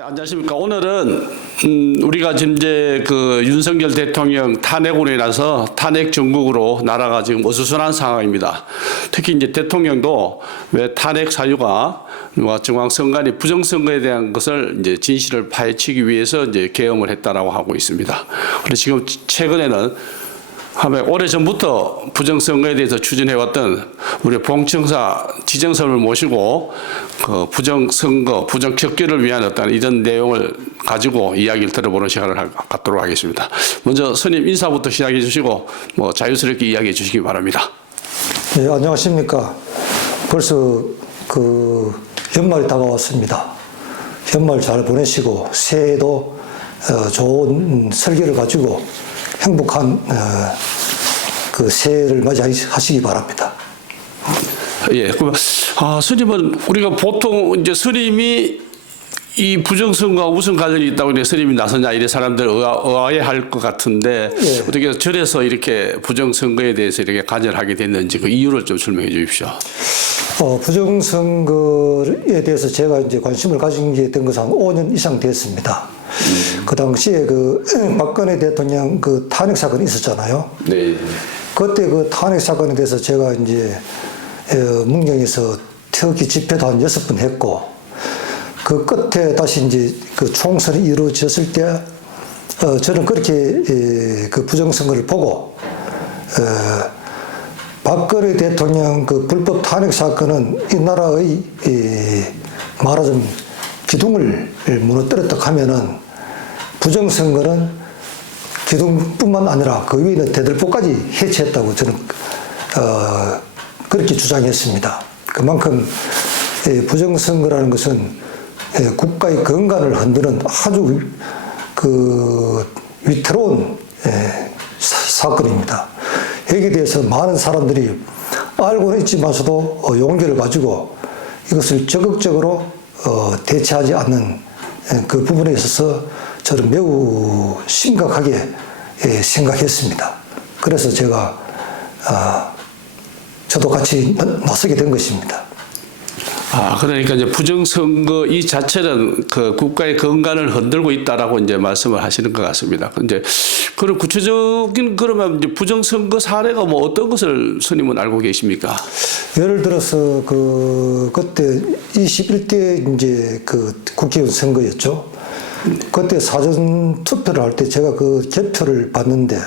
안녕하십니까. 오늘은 우리가 지금 이제 그 윤석열 대통령 탄핵으로 인해서 탄핵 정국으로 나라가 지금 어수선한 상황입니다. 특히 이제 대통령도 왜 탄핵 사유가 중앙선관위 부정선거에 대한 것을 이제 진실을 파헤치기 위해서 이제 계엄을 했다라고 하고 있습니다. 그리고 지금 최근에는 오래전부터 부정선거에 대해서 추진해왔던 우리 봉청사 지정선을 모시고 그 부정선거, 부정격결을 위한 어떤 이런 내용을 가지고 이야기를 들어보는 시간을 갖도록 하겠습니다. 먼저 스님 인사부터 시작해 주시고 자유스럽게 이야기해 주시기 바랍니다. 네, 안녕하십니까. 벌써 그 연말이 다가왔습니다. 연말 잘 보내시고 새해에도 좋은 설계를 가지고 행복한 그 새해를 맞이하시기 바랍니다. 예, 스님은 우리가 보통 이제 스님이 이 부정선거와 무슨 관련이 있다고 이제 스님이 나서냐 이래 사람들 의아해할 것 같은데 예. 어떻게 절에서 이렇게 부정선거에 대해서 이렇게 간절하게 됐는지 그 이유를 좀 설명해 주십시오. 부정선거에 대해서 제가 이제 관심을 가진 게 된 것은 한 5년 이상 됐습니다. 그 당시에 그 박근혜 대통령 그 탄핵 사건이 있었잖아요. 네. 그때 그 탄핵 사건에 대해서 제가 이제 문경에서 특히 집회도 한 6번 했고, 그 끝에 다시 이제 그 총선이 이루어졌을 때, 저는 그렇게 그 부정선거를 보고, 박근혜 대통령 그 불법 탄핵 사건은 이 나라의 말하자면 기둥을 무너뜨렸다 하면은 부정선거는 기둥뿐만 아니라 그 위에는 대들보까지 해체했다고 저는 그렇게 주장했습니다. 그만큼 부정선거라는 것은 국가의 건강을 흔드는 아주 그 위태로운 사건입니다. 여기에 대해서 많은 사람들이 알고는 있지만서도 용기를 가지고 이것을 적극적으로 대처하지 않는 그 부분에 있어서 저는 매우 심각하게 생각했습니다. 그래서 제가 저도 같이 나서게 된 것입니다. 그러니까 이제 부정선거 이 자체는 그 국가의 건강을 흔들고 있다라고 이제 말씀을 하시는 것 같습니다. 이제 그런 구체적인 그러면 이제 부정선거 사례가 뭐 어떤 것을 스님은 알고 계십니까? 예를 들어서 그때 21대 이제 그 국회의원 선거였죠. 그때 사전 투표를 할 때 제가 그 개표를 봤는데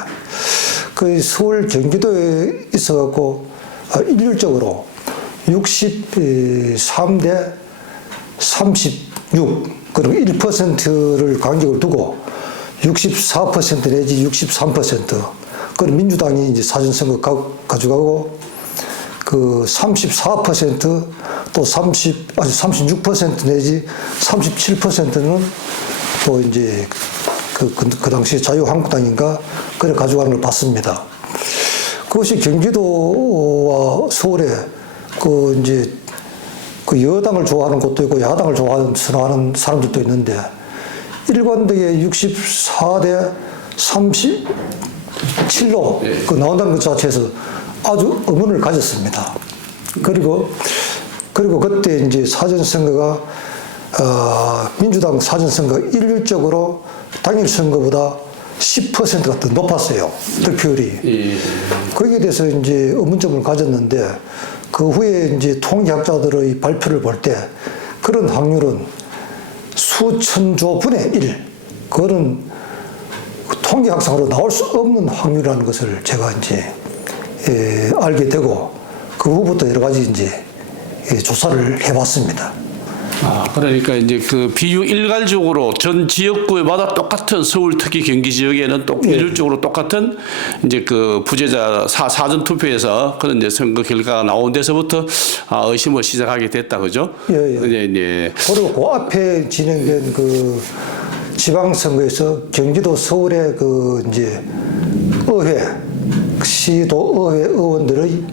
그 서울 경기도에 있어갖고 일률적으로 63대 36 그리고 1%를 간격을 두고 64% 내지 63% 그리고 민주당이 이제 사전선거 가져가고 그 34% 또 36% 내지 37%는 또 이제 그 당시 자유한국당인가 그래 가져가는 걸 봤습니다. 그것이 경기도와 서울에 그 이제 그 여당을 좋아하는 곳도 있고 야당을 선호하는 사람들도 있는데 일관되게 64대 37로 그 나온다는 것 자체에서 아주 의문을 가졌습니다. 그리고 그때 이제 사전선거가 민주당 사전선거 일률적으로 당일 선거보다 10%가 더 높았어요. 득표율이. 거기에 대해서 이제 의문점을 가졌는데 그 후에 이제 통계학자들의 발표를 볼 때 그런 확률은 수천조 분의 1. 그거는 통계학상으로 나올 수 없는 확률이라는 것을 제가 이제 알게 되고 그 후부터 여러 가지 이제 조사를 해봤습니다. 그러니까 이제 그 비유 일괄적으로 전 지역구마다 똑같은 서울 특히 경기 지역에는 일률적으로 똑같은 이제 그 부재자 사전 투표에서 그런 이제 선거 결과가 나온 데서부터 의심을 시작하게 됐다, 그죠? 예. 예. 그리고 그 앞에 진행된 그 지방선거에서 경기도 서울의 그 이제 의회 시도 의회 의원들의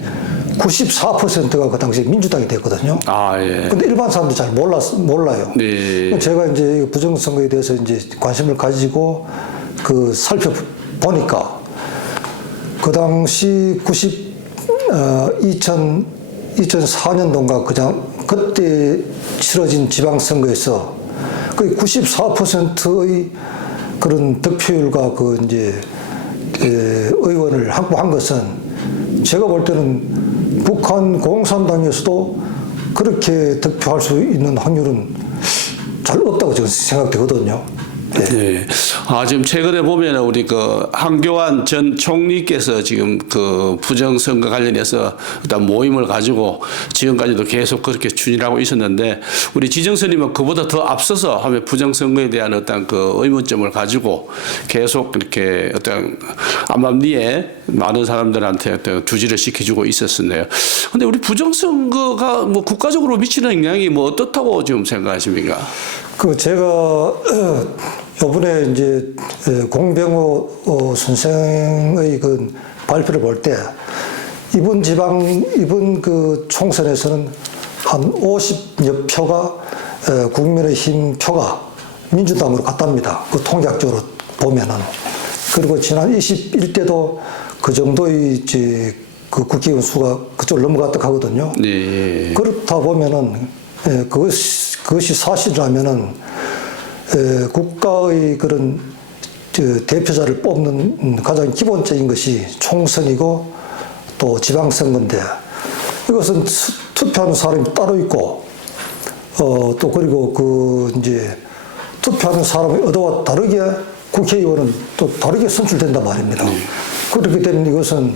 94%가 그 당시에 민주당이 됐거든요. 예. 근데 일반 사람들이 잘 몰라요. 네. 제가 이제 부정선거에 대해서 이제 관심을 가지고 그 살펴보니까 그 당시 2004년도인가 그때 치러진 지방선거에서 거의 94%의 그런 득표율과 그 이제 의원을 확보한 것은 제가 볼 때는 북한 공산당에서도 그렇게 득표할 수 있는 확률은 잘 없다고 저는 생각되거든요. 네. 지금 최근에 보면 우리 그 한교안 전 총리께서 지금 그 부정선거 관련해서 일단 모임을 가지고 지금까지도 계속 그렇게 추진하고 있었는데 우리 지정선님은 그보다 더 앞서서 하면 부정선거에 대한 어떤 그 의문점을 가지고 계속 이렇게 어떤 암암리에 많은 사람들한테 어떤 주지를 시켜주고 있었었네요. 근데 우리 부정선거가 뭐 국가적으로 미치는 영향이 뭐 어떻다고 지금 생각하십니까? 그 제가 요번에 이제 공병호 선생의 그 발표를 볼 때 이번 그 총선에서는 한 50여 표가 국민의힘 표가 민주당으로 갔답니다. 그 통계학적으로 보면은. 그리고 지난 21대도 그 정도의 이제 그 국회의원 수가 그쪽으로 넘어갔다 하거든요. 네. 그렇다 보면은 그것이 사실이라면은 국가의 그런 대표자를 뽑는 가장 기본적인 것이 총선이고 또 지방선거인데 이것은 투표하는 사람이 따로 있고 또 그리고 그 이제 투표하는 사람의 의도와 다르게 국회의원은 또 다르게 선출된단 말입니다. 그렇기 때문에 이것은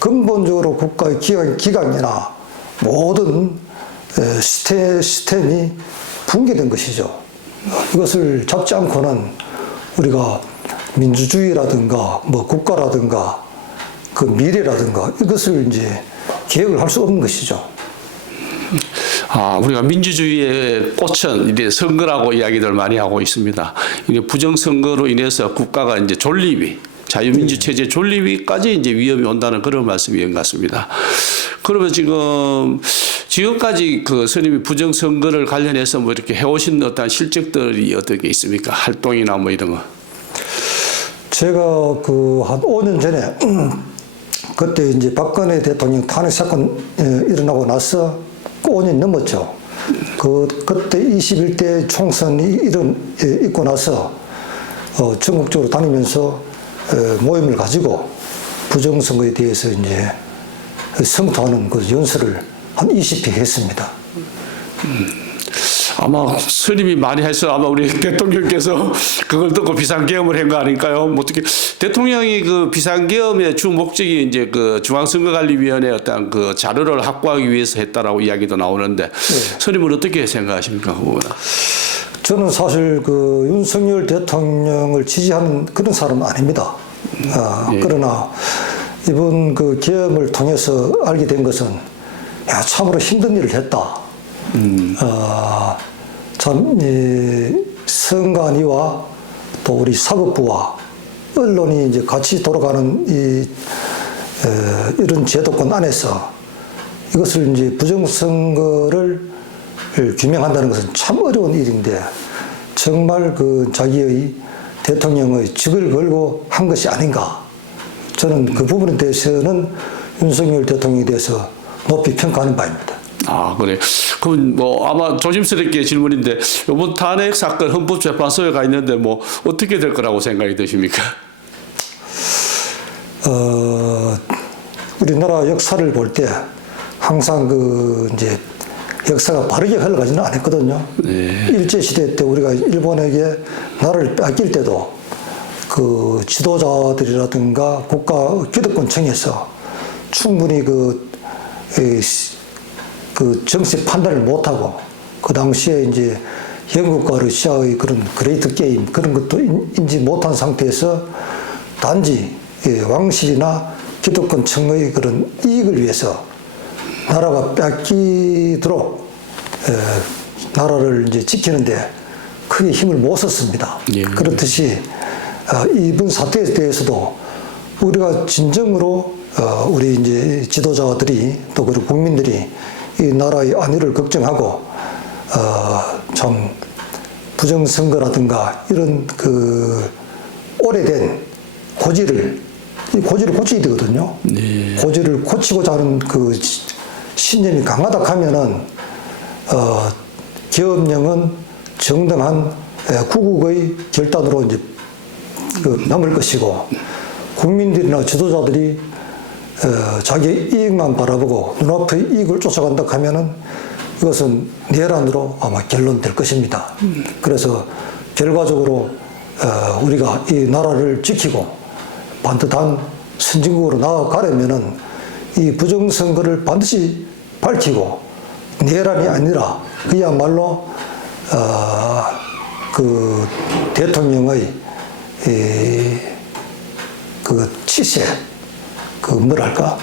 근본적으로 국가의 기강이나 모든 시스템이 붕괴된 것이죠. 이것을 잡지 않고는 우리가 민주주의라든가 뭐 국가라든가 그 미래라든가 이것을 이제 계획을 할 수 없는 것이죠. 우리가 민주주의의 꽃은 이제 선거라고 이야기들 많이 하고 있습니다. 이게 부정선거로 인해서 국가가 이제 존립이 자유민주 체제 존립이까지 이제 위험이 온다는 그런 말씀인 것 같습니다. 그러면 지금까지 그 스님이 부정선거를 관련해서 뭐 이렇게 해오신 어떤 실적들이 어떤 게 있습니까? 활동이나 뭐 이런 거. 제가 그 한 5년 전에 그때 이제 박근혜 대통령 탄핵 사건 일어나고 나서 5년이 넘었죠. 그때 21대 총선이 있고 나서 전국적으로 다니면서 모임을 가지고 부정선거에 대해서 이제 성토하는 그 연설을 한 20회 했습니다. 아마 스님이 많이 해서 아마 우리 대통령께서 그걸 듣고 비상계엄을 한 거 아닐까요? 뭐 어떻게 대통령이 그 비상계엄의 주 목적이 이제 그 중앙선거관리위원회 어떤 그 자료를 확보하기 위해서 했다라고 이야기도 나오는데 스님은 어떻게 생각하십니까? 그거는? 저는 사실 그 윤석열 대통령을 지지하는 그런 사람은 아닙니다. 그러나 이번 그 계엄을 통해서 알게 된 것은 참으로 힘든 일을 했다. 참 선관위와 또 우리 사법부와 언론이 이제 같이 돌아가는 이런 제도권 안에서 이것을 이제 부정선거를 규명한다는 것은 참 어려운 일인데 정말 그 자기의 대통령의 직을 걸고 한 것이 아닌가. 저는 그 부분에 대해서는 윤석열 대통령에 대해서 높이 평가하는 바입니다. 그래. 그럼 뭐 아마 조심스럽게 질문인데 이번 탄핵 사건 헌법재판소에 가 있는데 뭐 어떻게 될 거라고 생각이 드십니까? 우리나라 역사를 볼 때 항상 그 이제 역사가 바르게 흘러가지는 않았거든요. 네. 일제시대 때 우리가 일본에게 나라를 뺏길 때도 그 지도자들이라든가 국가 기득권층에서 충분히 그 정책 판단을 못하고 그 당시에 이제 영국과 러시아의 그런 그레이트 게임 그런 것도 인지 못한 상태에서 단지 왕실이나 기득권층의 그런 이익을 위해서 나라가 뺏기도록 나라를 이제 지키는데 크게 힘을 못 썼습니다. 예. 그렇듯이 이번 사태에 대해서도 우리가 진정으로 우리 이제 지도자들이 또 그리고 국민들이 이 나라의 안위를 걱정하고 참 부정선거라든가 이런 그 오래된 고지를 고쳐야 되거든요. 네. 고지를 고치고자 하는 그 신념이 강하다 하면은 계엄령은 정당한 구국의 결단으로 이제 남을 것이고 국민들이나 지도자들이 자기 이익만 바라보고 눈앞의 이익을 쫓아간다 하면은 이것은 내란으로 아마 결론될 것입니다. 그래서 결과적으로 우리가 이 나라를 지키고 반듯한 선진국으로 나아가려면은 이 부정선거를 반드시 밝히고 내란이 아니라 그야말로 그 대통령의 그 치세, 그 뭐랄까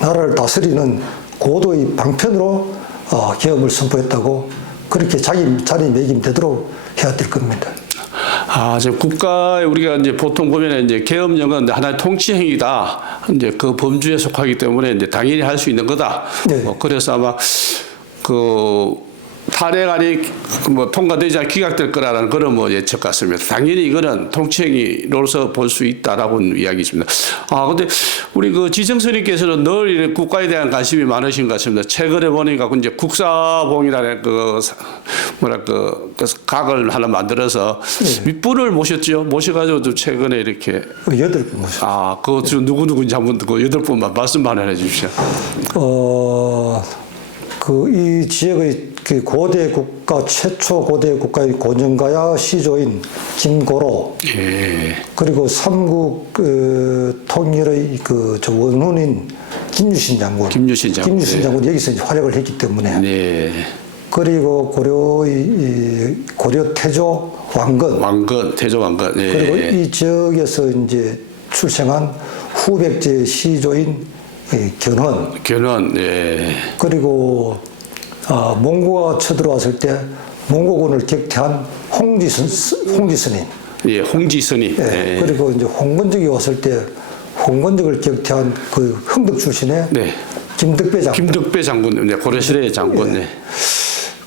나라를 다스리는 고도의 방편으로 계엄을 선포했다고 그렇게 자리매김되도록 해야 될 겁니다. 지금 국가에 우리가 이제 보통 보면 이제 계엄령은 하나의 통치 행위다. 이제 그 범주에 속하기 때문에 이제 당연히 할 수 있는 거다. 네. 그래서 아마 그 탄핵안이 뭐 통과되지 않고 기각될 거라는 그런 뭐 예측 같습니다. 당연히 이거는 통치행위로서 볼 수 있다라고 이야기입니다. 근데 우리 그 지정선님께서는 늘 이렇게 국가에 대한 관심이 많으신 것 같습니다. 최근에 보니까 이제 국사봉이라는 그 각을 하나 만들어서 윗분을 모셨죠. 모셔가지고 최근에 이렇게 8분 모셨어요. 그거 누구누구인지 한번 그 8분만 말씀만 해주십시오. 이 지역의 그 고대 국가 최초 고대 국가의 고정가야 시조인 김고로, 예. 그리고 삼국 통일의 저 원훈인 김유신 장군, 장군 여기서 이제 활약을 했기 때문에, 네. 그리고 고려 태조 왕건, 태조 왕건, 예. 그리고 이 지역에서 이제 출생한 후백제 시조인 견훤, 예. 그리고 몽고가 쳐들어왔을 때 몽고군을 격퇴한 홍지스님, 예, 홍지스님. 예. 그리고 이제 홍건적이 왔을 때 홍건적을 격퇴한 그 흥덕 출신의 네. 김덕배 장군, 네, 고려시대 장군. 네.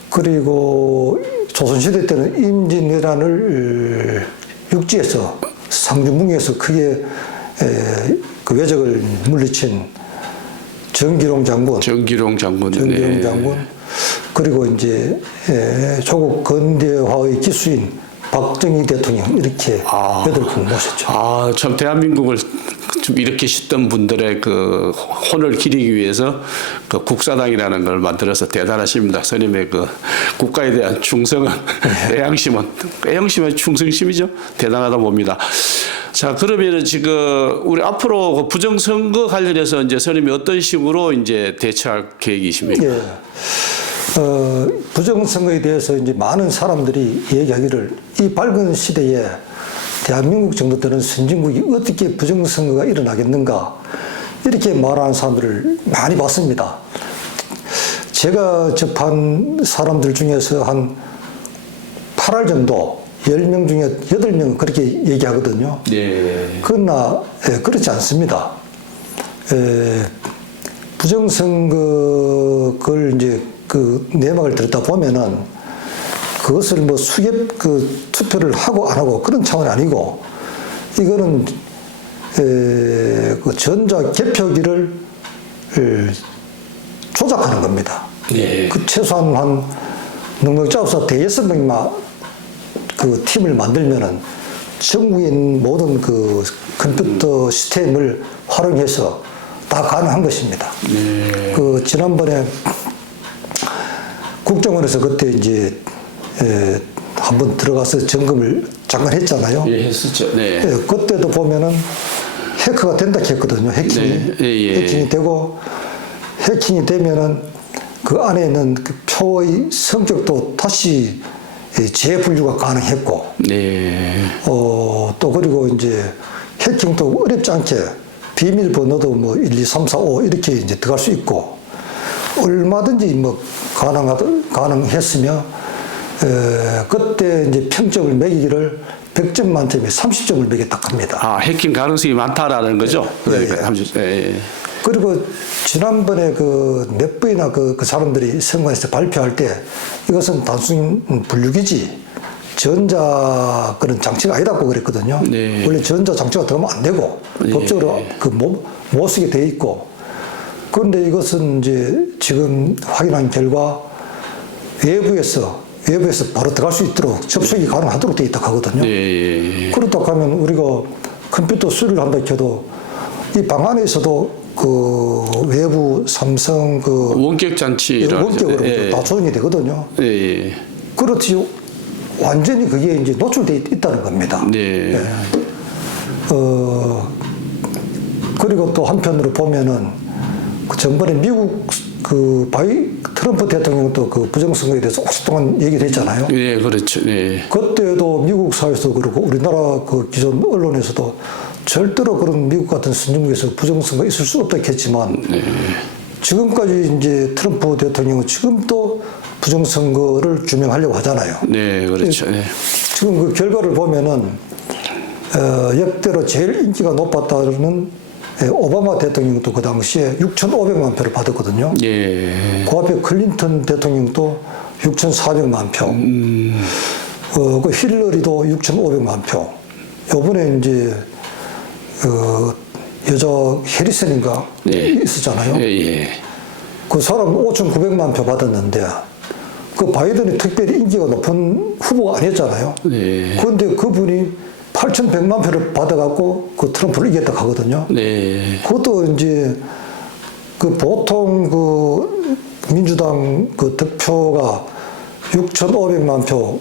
그리고 조선시대 때는 임진왜란을 육지에서 상주문에서 크게 그 왜적을 물리친 정기룡 장군, 그리고 이제 조국 근대화의 기수인 박정희 대통령 이렇게 8분 모셨죠. 참 대한민국을 좀 일으키셨던 분들의 그 혼을 기리기 위해서 그 국사당이라는 걸 만들어서 대단하십니다. 스님의 그 국가에 대한 충성은 애양심은 충성심이죠. 대단하다 봅니다. 자, 그러면은 지금 우리 앞으로 그 부정선거 관련해서 이제 스님이 어떤 식으로 이제 대처할 계획이십니까? 예. 부정선거에 대해서 이제 많은 사람들이 얘기하기를 이 밝은 시대에 대한민국 정도 되는 선진국이 어떻게 부정선거가 일어나겠는가 이렇게 말하는 사람들을 많이 봤습니다. 제가 접한 사람들 중에서 한 8할 정도 10명 중에 8명은 그렇게 얘기하거든요. 네. 그러나 그렇지 않습니다. 부정선거를 이제 그 내막을 들었다 보면은 그것을 뭐 수geb 투표를 하고 안 하고 그런 차원이 아니고 이거는 그 전자 개표기를 조작하는 겁니다. 네. 그 최소한 한 능력자 없어 대여섯 명만 그 팀을 만들면은 전국에 있는 모든 그 컴퓨터 시스템을 활용해서 다 가능한 것입니다. 네. 그 지난번에 국정원에서 그때 이제 한번 들어가서 점검을 잠깐 했잖아요. 예, 했었죠. 네. 그때도 보면은 해커가 된다 했거든요. 해킹이. 네. 예. 해킹이 되고 해킹이 되면은 그 안에 있는 그 표의 성격도 다시 재분류가 가능했고. 네. 또 그리고 이제 해킹도 어렵지 않게 비밀번호도 뭐 1, 2, 3, 4, 5 이렇게 이제 들어갈 수 있고 얼마든지 뭐 가능했으며 그때 이제 평점을 매기기를 100점 만점에 30점을 매겼다 합니다. 해킹 가능성이 많다라는 거죠. 네. 그러니까 그리고 지난번에 그 몇 번이나 그 사람들이 선관에서 발표할 때 이것은 단순히 분류기지 전자 그런 장치가 아니라고 그랬거든요. 네. 원래 전자 장치가 들어가면 안 되고 법적으로 그 못 쓰게 돼 있고 그런데 이것은 이제 지금 확인한 결과 외부에서 외부에서 바로 들어갈 수 있도록 접속이 가능하도록 되어 있다 하거든요. 네. 그렇다 하면 우리가 컴퓨터 수리를 한다 해도 이 방 안에서도 그 외부 삼성 그 원격 장치라 원격으로 예. 다 조정이 되거든요. 예. 그렇지 완전히 그게 이제 노출되어 있다는 겁니다. 네. 예. 그리고 또 한편으로 보면은 그 전번에 미국 그 트럼프 대통령도 그 부정선거에 대해서 오랫동안 얘기를 했잖아요. 네, 그렇죠. 네. 그때도 미국 사회에서도 그렇고 우리나라 그 기존 언론에서도 절대로 그런 미국 같은 선진국에서 부정선거 있을 수 없다 했지만 네. 지금까지 이제 트럼프 대통령은 지금도 부정선거를 규명하려고 하잖아요. 네, 그렇죠. 네. 지금 그 결과를 보면은 역대로 제일 인기가 높았다는 오바마 대통령도 그 당시에 6,500만 표를 받았거든요. 예. 그 앞에 클린턴 대통령도 6,400만 표. 그 힐러리도 6,500만 표. 요번에 이제 여자 해리슨인가 네. 있었잖아요. 예, 예. 그 사람 5,900만 표 받았는데 그 바이든이 특별히 인기가 높은 후보가 아니었잖아요. 네. 그런데 그분이 8,100만 표를 받아갖고 그 트럼프를 이겼다 하거든요. 네. 그것도 이제 그 보통 그 민주당 그 득표가 6,500만 표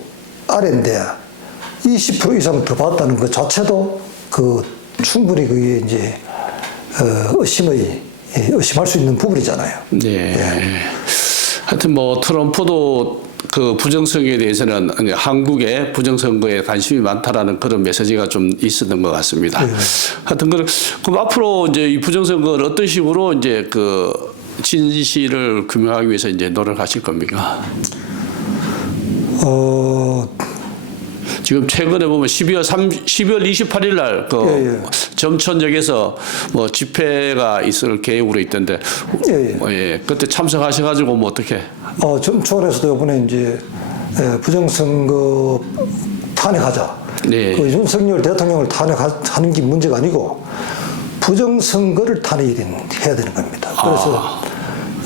아래인데 20% 이상 더 받았다는 것 자체도 그 충분히 그게 이제 의심할 수 있는 부분이잖아요. 네. 하여튼 뭐 트럼프도 그 부정선거에 대해서는 한국의 부정선거에 관심이 많다라는 그런 메시지가 좀 있었던 것 같습니다. 네. 하여튼 그럼 앞으로 이제 이 부정선거를 어떤 식으로 이제 그 진실을 규명하기 위해서 이제 노력하실 겁니까? 지금 최근에 보면 12월 28일 날 그 예. 점천역에서 뭐 집회가 있을 계획으로 있던데 예. 예. 그때 참석하셔가지고 뭐 어떻게? 점초원에서도 이번에 이제 부정선거 탄핵하자. 네. 그 윤석열 대통령을 탄핵하는 게 문제가 아니고 부정선거를 탄핵해야 되는 겁니다. 그래서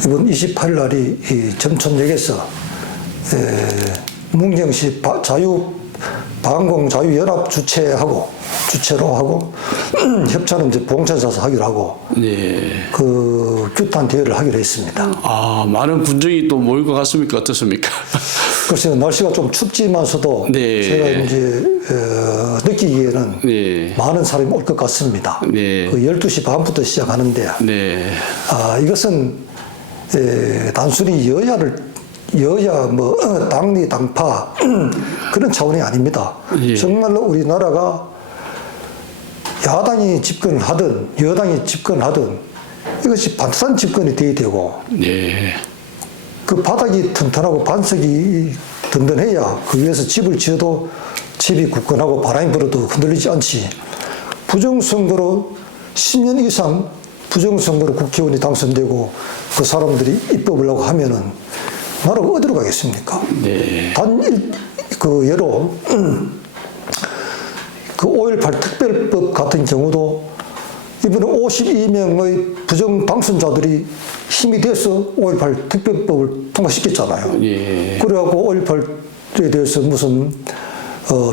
이번 28일 날이 이 점촌역에서 문경시 방공자유연합 주체로 하고 협찬은 이제 봉천사서 하기로 하고 네. 그 규탄 대회를 하기로 했습니다. 아, 많은 군중이 또 모일 것 같습니까? 어떻습니까? 글쎄요, 날씨가 좀 춥지만서도 네. 제가 이제 느끼기에는 네. 많은 사람이 올 것 같습니다. 네. 그 12시 반부터 시작하는데 네. 이것은 단순히 여야 뭐 당리 당파 그런 차원이 아닙니다. 예. 정말로 우리나라가 야당이 집권을 하든 여당이 집권을 하든 이것이 반듯한 집권이 돼야 되고 네. 그 바닥이 튼튼하고 반석이 든든해야 그 위에서 집을 지어도 집이 굳건하고 바람이 불어도 흔들리지 않지. 부정선거로 10년 이상 부정선거로 국회의원이 당선되고 그 사람들이 입법을 하고 하면은 나라가 어디로 가겠습니까? 네. 그 예로 그 5.18 특별법 같은 경우도 이번에 52명의 부정 당선자들이 힘이 돼서 5.18 특별법을 통과시켰잖아요. 예. 그래갖고 5.18에 대해서 무슨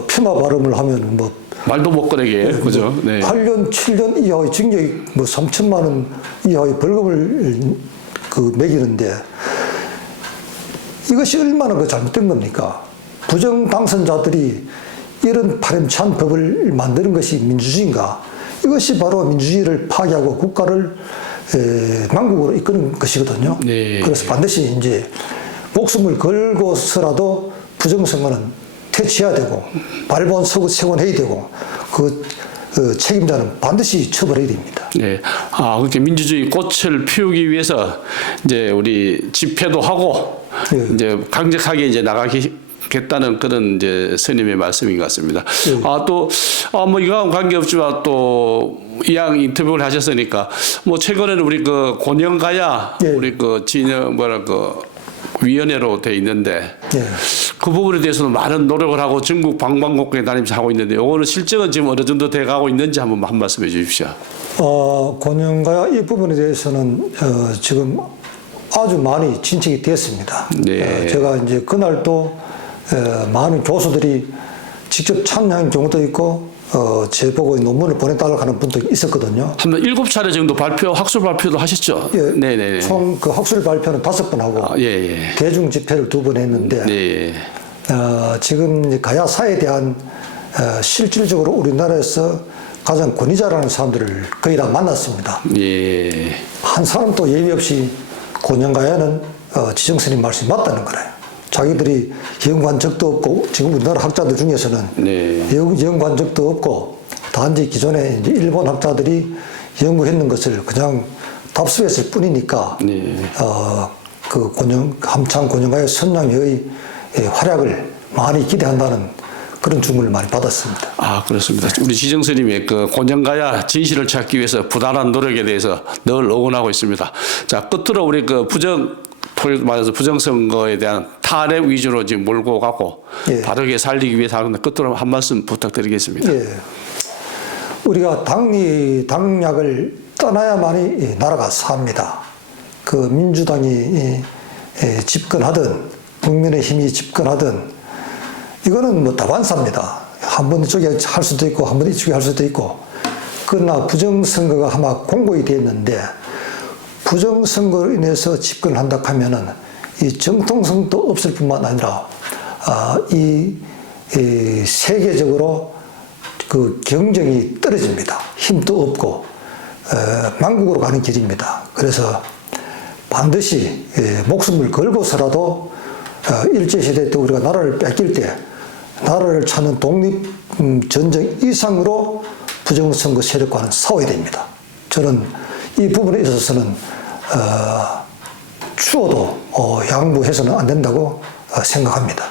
폄하 발언을 하면 뭐 말도 못 꺼내게 그죠? 네. 8년, 7년 이하의 징역이 뭐 3천만 원 이하의 벌금을 그 매기는데 이것이 얼마나 그 잘못된 겁니까? 부정 당선자들이 이런 파렴치한 법을 만드는 것이 민주주의인가? 이것이 바로 민주주의를 파괴하고 국가를 망국으로 이끄는 것이거든요. 네. 그래서 반드시 이제 목숨을 걸고서라도 부정선거는 퇴치해야 되고 발본석원해야 되고 그 책임자는 반드시 처벌해야 됩니다. 네. 그렇게 민주주의 꽃을 피우기 위해서 이제 우리 집회도 하고 네. 이제 강력하게 이제 나가겠다는 그런 이제 스님의 말씀인 것 같습니다. 네. 뭐 이거하고 관계없지만 또 이왕 인터뷰를 하셨으니까 뭐 최근에는 우리 그 곤영가야 네. 우리 그 진영 위원회로 돼 있는데 네. 그 부분에 대해서는 많은 노력을 하고 전국 방방곡곡에 다니면서 하고 있는데 요거는 실적은 지금 어느 정도 돼가고 있는지 한번 한 말씀해 주십시오. 곤영가야 이 부분에 대해서는 지금 아주 많이 진척이 됐습니다. 네. 제가 이제 그날도 많은 교수들이 직접 참여한 경우도 있고 제보고 논문을 보내달라고 하는 분도 있었거든요. 한번 7차례 정도 학술 발표도 하셨죠? 예, 네네. 총 그 학술 발표는 5번 하고 예. 대중 집회를 2번 했는데 네. 지금 가야사에 대한 실질적으로 우리나라에서 가장 권위자라는 사람들을 거의 다 만났습니다. 예. 한 사람도 예외 없이 곤양가야는 지정스님 말씀이 맞다는 거예요. 자기들이 연구한 적도 없고 지금 우리나라 학자들 중에서는 네. 연구한 적도 없고 단지 기존에 이제 일본 학자들이 연구했는 것을 그냥 답습했을 뿐이니까 네. 그 함창 곤양가의 선양의 활약을 많이 기대한다는 그런 주문을 많이 받았습니다. 아, 그렇습니다. 우리 지정스님의 그 곤양가야 진실을 찾기 위해서 부단한 노력에 대해서 늘 응원하고 있습니다. 자, 끝으로 우리 그 말해서 부정선거에 대한 탄핵 위주로 지금 몰고 가고 예. 바르게 살리기 위해서 하는데 끝으로 한 말씀 부탁드리겠습니다. 예. 우리가 당약을 떠나야만이 나라가 삽니다. 그 민주당이 집권하든 국민의힘이 집권하든 이거는 뭐 다반사입니다. 한 번 이쪽에 할 수도 있고 한 번 이쪽에 할 수도 있고. 그러나 부정선거가 아마 공고히 되었는데 부정선거로 인해서 집권을 한다 하면은 이 정통성도 없을 뿐만 아니라 이 세계적으로 그 경쟁이 떨어집니다. 힘도 없고 망국으로 가는 길입니다. 그래서 반드시 목숨을 걸고서라도 일제시대 때 우리가 나라를 뺏길 때 나라를 찾는 독립전쟁 이상으로 부정선거 세력과는 싸워야 됩니다. 저는 이 부분에 있어서는 추워도 양보해서는 안 된다고 생각합니다.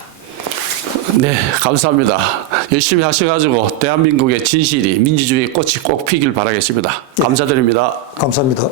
네, 감사합니다. 열심히 하셔가지고 대한민국의 진실이 민주주의의 꽃이 꼭 피길 바라겠습니다. 감사드립니다. 감사합니다.